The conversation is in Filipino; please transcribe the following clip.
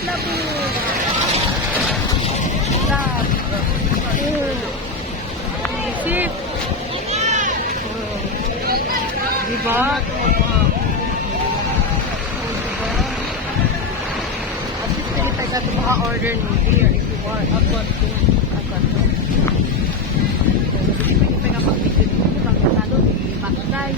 Labu. Lab. Isip. Diba? Assistant, tayo natin maka-order mo here if you want. Akot. Hindi pa kapag-isip mo. Kami talo, di makatay.